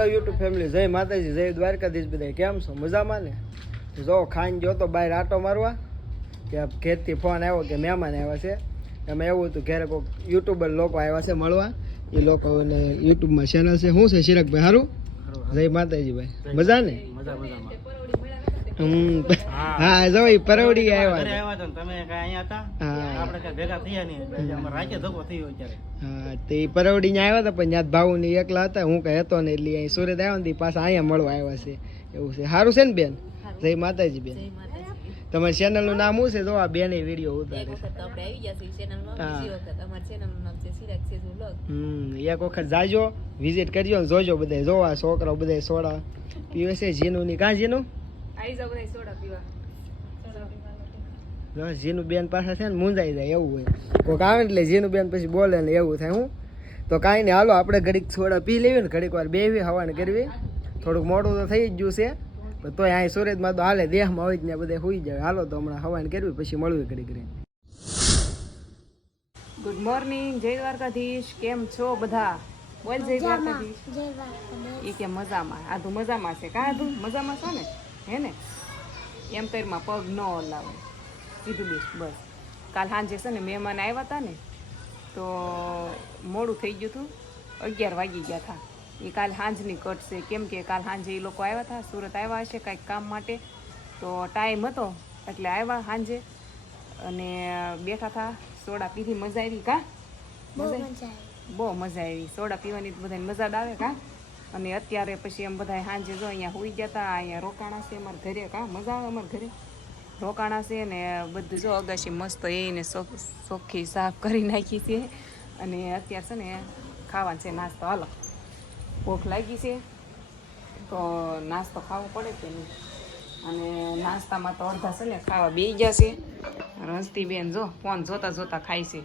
Hello YouTube family જય માતાજી જય દ્વારકાધીશ બધા કેમ છો? મજામાં ને? જો ખાઈને જો તો બહાર આટો મારવા કે ઘેરથી ફોન આવ્યો કે મહેમાન આવ્યા છે. એમાં એવું હતું ઘેરે કોઈક યુટ્યુબર લોકો આવ્યા છે મળવા. એ લોકોને યુટ્યુબમાં ચેનલ છે. શું છે શિરકભાઈ સારું? જય માતાજી ભાઈ. મજા ને? હમ હા. જો એ પરવડી આવ્યા તમે કાંઈ અહીંયા હતા? હા. આપણે કાંઈ ભેગા થયા નહીં. અમારે રાતે ધક્કો થયો અત્યારે. હા તે પરવડી ને આવ્યા હતા પણ ત્યાં ભાવ ને એકલા હતા હું કઈ હતો ને એટલે અહીં સુરત આવ્યા ને પાછા અહીંયા મળવા આવ્યા છે. એવું છે. સારું છે ને બેન? જય માતાજી બેન. તમારી ચેનલનું નામ શું છે? જો આ બેન વીડિયો ઉતારે છે. હમ એક વખત જાજો વિઝિટ કરજો ને જોજો બધા જોવા આ છોકરાઓ બધા સોડા પીવે છે. જીનું ની કાં જીનું જો જીનું બેન પાસે છે ને મૂંઝાઈ જાય એવું હોય. કોઈક આવે એટલે જીનું બેન પછી બોલે ને એવું થાય હું? તો કાંઈ નહીં હાલો આપણે ઘડીક સોડા પી લેવી ને ઘડીક વાર બેવી હવાને કરવી. થોડુંક મોડું તો થઈ જ ગયું છે. પણ તોય અહીં સુરતમાં તો હાલે દેહમાં હોય જ ને બધા હોઈ જાય. હાલો તો હમણાં હવાને કરવી પછી મળવી ઘડીક કરી ગુડ મોર્નિંગ જય દ્વારકાધીશ. કેમ છો બધા? બોલ જય દ્વારકાધીશ. એ કે મજામાં. આધું મજામાં છે? કાં આધું મજામાં છો ને? હે ને? એમ તરમાં પગ ન હલાવે. સીધું બેસ બસ. કાલ સાંજે છે ને મહેમાન આવ્યા હતા ને તો મોડું થઈ ગયું હતું. અગિયાર વાગી ગયા હતા એ કાલ સાંજની કટ છે. કેમ કે કાલ સાંજે એ લોકો આવ્યા હતા સુરત આવ્યા હશે કાંઈક કામ માટે. તો ટાઈમ હતો એટલે આવ્યા સાંજે. અને બેઠા હતા સોડા પીધી મજા આવી કા? મજા બહુ મજા આવી. સોડા પીવાની તો બધાને મજા જ આવે કા? અને અત્યારે પછી એમ બધા સાંજે જો અહીંયા હોઈ ગયા હતા અહીંયા રોકાણા છે, અમારા ઘરે કા મજા આવે અમારા ઘરે? રોકાણા છે ને બધું જો અગાશી મસ્ત એને ચોખ્ખી સાફ કરી નાખી છે. અને અત્યારે છે ને ખાવાનું છે નાસ્તો. હાલો, ભૂખ લાગી છે. તો નાસ્તો ખાવો પડે કે નહીં? અને નાસ્તામાં તો અડધા છે ને ખાવા બે ગયા છે. રસ્તી બેન જો ફોન જોતા જોતા ખાય છે.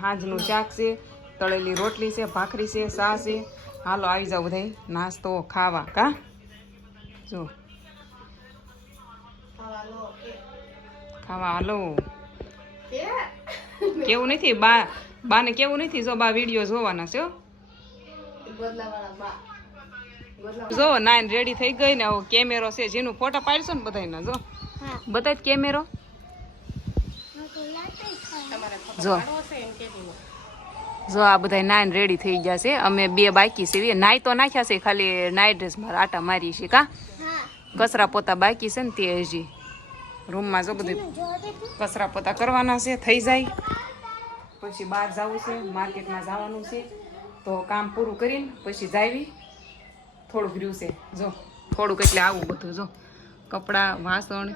હાંજનું શાક છે. તળેલી રોટલી છે ભાખરી છે સા છે. હાલો આવી જાવ બધા નાસ્તો ખાવા કા? જો. ખાવા હાલો. કેવું નથી? બા બાને કેવું નથી? જો બા વીડિયો જોવાના છે જો નાઈન રેડી થઈ ગઈ ને કેમેરો છે જેનું ફોટા પાડશો ને બધાયના જો. બતાય કેમેરો? જો. જો આ બધા નાઈન રેડી થઈ ગયા છે. અમે બે બાકી છે. નાઈ તો નાખ્યા છે ખાલી નાઈટ ડ્રેસમાં આટા મારી છે કા? કચરા પોતા બાકી છે ને તે હજી. રૂમમાં જો બધું કચરા પોતા કરવાના છે થઈ જાય. પછી બહાર જવું છે માર્કેટમાં જવાનું છે. તો કામ પૂરું કરીને પછી જાવી. થોડુંક રહ્યું છે. જો થોડુંક એટલે આવું બધું જો. કપડાં વાસણ.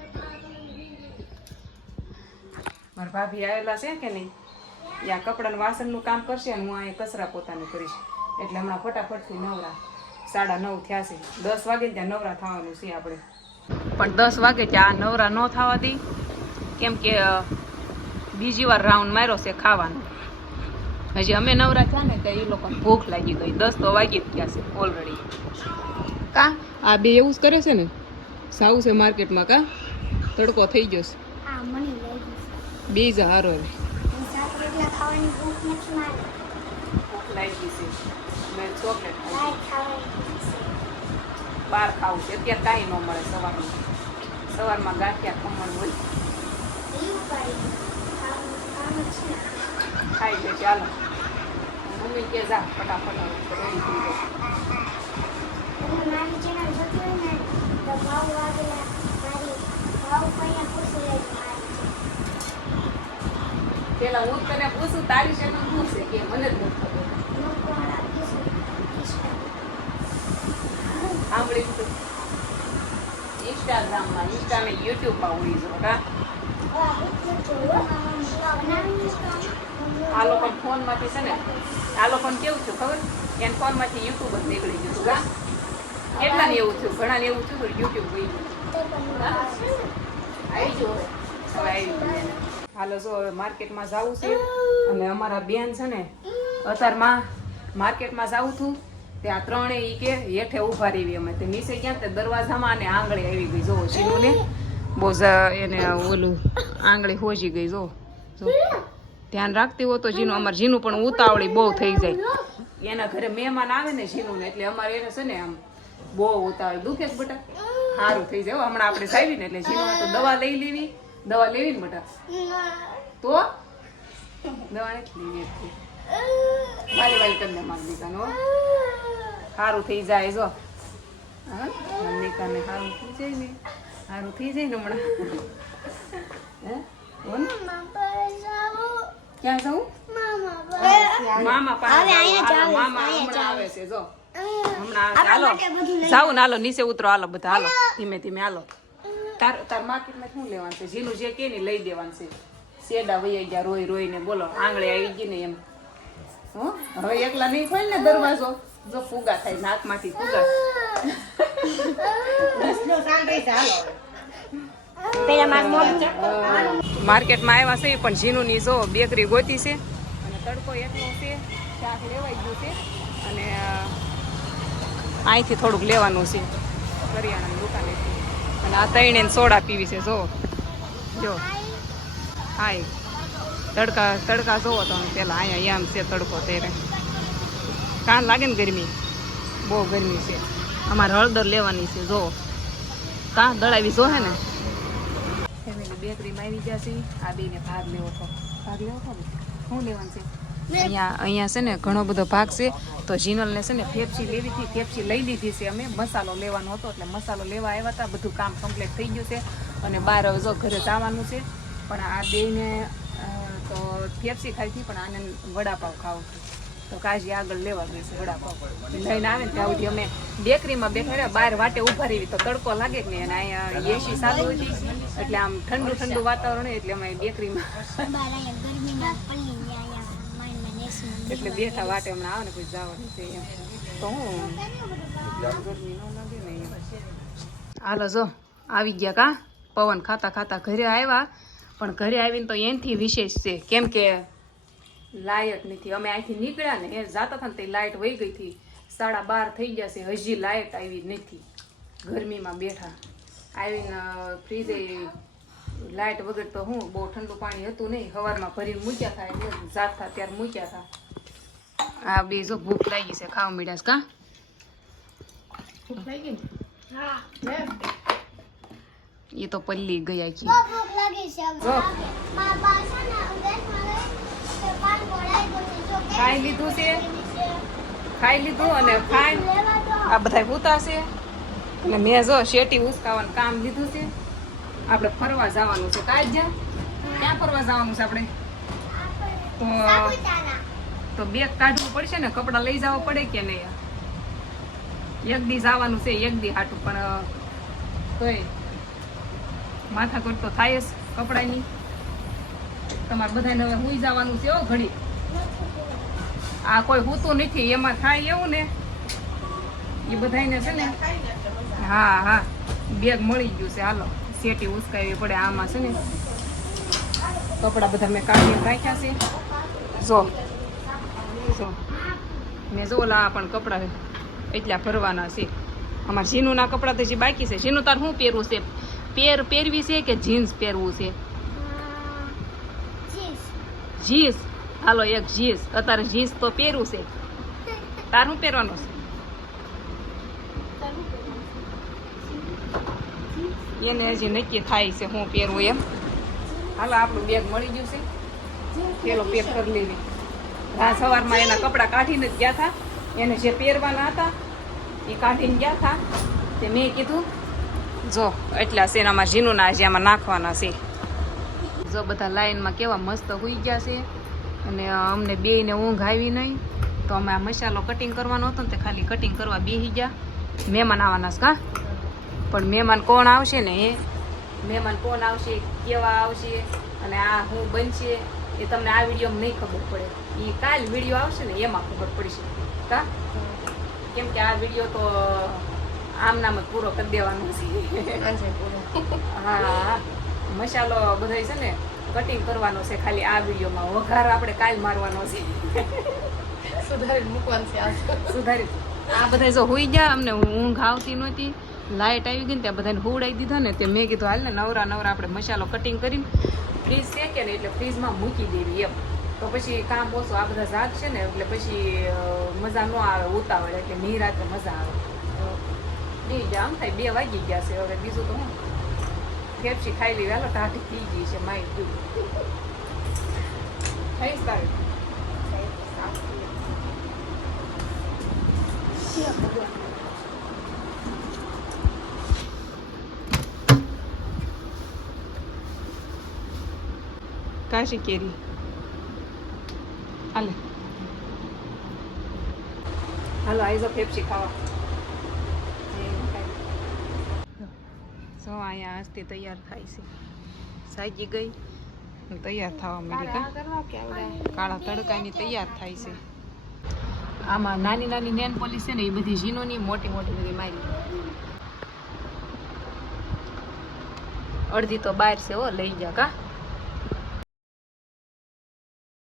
મારા ભાભી આવેલા છે કે નહીં? યા કપડાં વાસણનું કામ કરશે અને હું અહીંયા કચરા પોતાનું કરીશ. એટલે હમણાં ફટાફટથી નવરા સાડા નવ થયા છે. દસ વાગે ત્યાં નવરા થવાનું છે આપણે. પણ દસ વાગે ત્યાં આ નવરા ન થવા દઈ કેમ કે બીજી વાર રાઉન્ડ માર્યો છે ખાવાનો. હજી અમે નવરા થયા ને તો એ લોકોને ભૂખ લાગી ગઈ. દસ તો વાગી જ ગયા છે ઓલરેડી કા? આ બે એવું જ કરે છે ને? સાવ છે માર્કેટમાં કા? તડકો થઈ ગયો છે. બે જ હારો રે ખાવાની ભૂખ નથી મારી ભૂખ લાગી છે મેં ચોકલેટ લાઈટ ખાવાની બહાર ખાવું છે. અત્યારે કાંઈ ન મળે સવારમાં. સવારમાં ગાંઠિયા ખમણ હોય. ખાઈ લે ચાલો મમ્મી કે જા ફટાફટ રેડી થઈ જાય તમે મારી ચેનલ જોતી હોય ને તો ભાવ વાગેલા મારી ભાવ કયા પૂછી લેજો મારી પેલા હું તને પૂછું, તારી ચેનલ શું છે કે મને જ નથી સાંભળી તું. ઇન્સ્ટાગ્રામમાં ઇન્સ્ટા ને યુટ્યુબમાં ઉડી જો કા? આ લોકો ફોનમાંથી છે ને, આ લોકોને કેવું થયું ખબર? એને ફોનમાંથી યુટ્યુબ જ નીકળી ગયું કા? કેટલાને એવું થયું? ઘણાને એવું થયું યુટ્યુબ ગઈ ગયું. આવી જો હવે આવી ગયું. હાલો જો હવે માર્કેટમાં જવું છે. અને અમારા બેન છે ને અત્યારમાં માર્કેટમાં જવું હતું તે આ ત્રણેય ઈ કે હેઠે ઊભા રહેવી અમે. તે નીચે ક્યાં તે દરવાજામાં અને આંગળે આવી ગઈ. જો શીનુને બહુ એને ઓલું આંગળી હોજી ગઈ. જો જો. ધ્યાન રાખતી હો તો જીનું અમારે જીનું પણ ઉતાવળી બહુ થઈ જાય. એના ઘરે મહેમાન આવે ને ઝીનું ને એટલે અમારે એને છે ને આમ બહુ ઉતાવળ. દુખે જ બટા? સારું થઈ જાય હમણાં આપણે સાવી ને એટલે ઝીનું તો દવા લઈ લેવી દવા લેવી ને બટા? તો? દવા નથી લેવી. વાલી વાલી કરીને મારી દીકાનો સારું થઈ જાય જો. હા? દીકાને સારું થઈ જાય ને. સારું થઈ જાય ને હમણાં. ક્યાં જવું મામા મામા આવે છે જો. હમણાં ચાલો. હાલો. જાવું ને હાલો નીચે ઉતરો. હાલો બધા હાલો. ધીમે ધીમે હાલો. તાર તાર માર્કેટમાં શું લેવાનું છે? ઝીનું જે કે ને લઈ દેવાનું છે. શેડા વૈયા ગયા રોઈ રોઈને બોલો આંગળે આવી ગઈ ને એમ. હો? હવે એકલા નહીં ખોલ ને દરવાજો? જો ફુગા થાય નાકમાંથી ફુગા. માર્કેટમાં આવ્યા છે પણ ઝીનુની જો બેકરી ગોતી છે. અને તડકો એટલો છે શાક લેવાઈ ગયું છે. અને અહીંથી થોડુંક લેવાનું છે. કરિયાણાની દુકાનેથી અને આ તૈણે સોડા પીવી છે, જો. જો. હાય. તડકા તડકા જોવો તો પેલા, અહીંયા એમ છે તડકો ત્યારે કાન લાગે ને ગરમી? બહુ ગરમી છે. અમારે હળદર લેવાની છે, જો. કાં દળાવી જો હે ને? ફેમિલી બેકરીમાં આવી ગયા છે. આ બેને ભાગ લેવો તો ભાગ લેવો તો શું લેવાનું છે? અહીંયા અહીંયા છે ને ઘણો બધો ભાગ છે. તો જીનલને છે ને ફેફસી લેવી હતી ફેફસી લઈ લીધી છે અમે. મસાલો લેવાનો હતો એટલે મસાલો લેવા આવ્યા હતા. બધું કામ કમ્પ્લીટ થઈ ગયું છે. અને બહાર હવે જો ઘરે જવાનું છે. પણ આ બેને તો ફેપસી ખાઈ હતી, પણ આને વડાપાવ ખાવું તો કાજી આગળ લેવા ગઈ છે વડાપાવ. લઈને આવે ને ત્યાં સુધી અમે બેકરીમાં બેઠા બહાર વાટે ઊભા રહી તો તડકો લાગે કે નહીં. અને અહીંયા એસી ચાલુ હતી. એટલે આમ ઠંડુ ઠંડુ વાતાવરણ એટલે અમે બેકરીમાં બાર અહીંયા ગરમીમાં પલ્લી ગયા અહીંયા માઇન્ડમાં નેસમાં એટલે બેઠા વાટે હમણાં આવે ને કોઈ જવાનું છે એમ. તો હું ગરમી ન લાગે ને હાલો જો, આવી ગયા કા? પવન ખાતા ખાતા ઘરે આવ્યા. પણ ઘરે આવીને તો એનથી વિશેષ છે. કેમ કે લાયટ નથી. અમે અહીંથી નીકળ્યા ને, એ જાતા હતા ને તે લાઇટ વહી ગઈ હતી. સાડા બાર થઈ ગયા છે. હજી લાઇટ આવી નથી. ગરમીમાં બેઠા. આવીને ફ્રીજે લાઇટ વગર તો હું બહુ ઠંડુ પાણી હતું નહીં. સવારમાં ભરીને મૂક્યા હતા એટલે જાત ત્યારે મૂક્યા હતા આ બે જો ભૂખ લાગી છે ખાવા મીડાસ કા? ભૂખ લાગી? ને એ તો પલ્લી ગયા આખી. ભૂખ લાગી છે ખાઈ લીધું છે. ખાઈ લીધું અને ખાઈ આ બધા છે? અને મેં જો શેટી ઉસકાવાનું કામ લીધું છે? આપણે ફરવા જવાનું છે. કાજ્યા ક્યાં ફરવા જવાનું છે આપણે? તો તો બેગ કાઢવું પડશે ને? કપડાં લઈ જવા પડે કે નહીં? એક દી જવાનું છે, એક દી હાટું. પણ તોય માથા કટ તો થાય જ કપડાની. તમારે બધાને હવે હુઈ જવાનું છે હો ઘડી. આ કોઈ હોતું નથી, એમાં થાય એવું ને? એ બધાને છે ને? હા હા. બેગ મળી ગયું છે, હાલો. સેટી ઉસકાવી પડે આમાં છે ને. કપડાં બધા મેં કાઢીને રાખ્યા છે. જો જો. મેં જો ઓલા પણ કપડાં એટલા ભરવાના છે. અમારા ઝીનુના કપડાં તો હજી બાકી છે. ઝીનું તાર શું પહેરવું છે? પેર પહેરવી છે કે જીન્સ પહેરવું છે. જીન્સ. હાલો, એક જીન્સ. અત્યારે જીન્સ તો પહેરવું છે. તાર શું પહેરવાનું છે? એને હજી નક્કી થાય છે હું પહેરવું એમ. હાલો, આપણું બેગ મળી ગયું છે. પેલો પેક કરી લેવી. આ સવારમાં એના કપડાં કાઢીને જ ગયા હતા. એને જે પહેરવાના હતા, એ કાઢીને ગયા હતા. તે મેં કીધું, જો, એટલા સેનામાં ઝીનુના હજી આમાં નાખવાના છે. જો બધા લાઈનમાં કેવા મસ્ત હોઈ ગયા છે. અને અમને બેયને ઊંઘ આવી નહીં. તો અમે આ મસાલો કટિંગ કરવાનો હતો ને તે ખાલી કટિંગ કરવા બેસી ગયા. મહેમાન આવવાના છે કા પણ મહેમાન કોણ આવશે ને એ? મહેમાન કોણ આવશે કેવા આવશે અને આ હું બનશે એ તમને આ વિડીયોમાં નહીં ખબર પડે. એ કાલ વીડિયો આવશે ને એમાં ખબર પડશે. કા? કેમ કે આ વીડિયો તો આમ નામ જ પૂરો કરી દેવાનો છે. હા મસાલો બધાય છે ને કટિંગ કરવાનો છે ખાલી આ વિડીયોમાં વઘાર આપણે કાલ મારવાનો છે. સુધારી મૂકવાનું છે સુધારી. આ બધા જો હોઈ ગયા અમને ઊંઘ આવતી નહોતી. લાઇટ આવી ગઈ ને ત્યાં બધાને હોવડાવી દીધા ને તે મેં કીધું, હાલ ને નવરા નવરા આપણે મસાલો કટિંગ કરીને ફ્રીજ શેકે ને એટલે ફ્રીજમાં મૂકી દેવી એમ. તો પછી કામ ઓછું, આ બધા જાગ છે ને, એટલે પછી મજા ન આવે, ઉતાવળ, એટલે નહીં રાતે મજા આવે. બી આમ થાય, બે વાગી ગયા છે, હવે બીજું તો હું? ફેફસી ખાઈ લેવી હાલો ટાઢી થઈ ગઈ છે દૂધ ખાઈશ તારે? કાશી કેરી હાલે હાલો આઈ જાઓ ફેફસી ખાવા સો અહીંયા હસ્તી તૈયાર થાય છે સાજી ગઈ તૈયાર થવા માંડી ગઈ કાળા તડકાની તૈયાર થાય છે આમાં નાની નાની નેન પોલીસ છે ને એ બધી ઝીનોની મોટી મોટી બધી મારી અડધી તો બહાર છે હો લઈ જા કા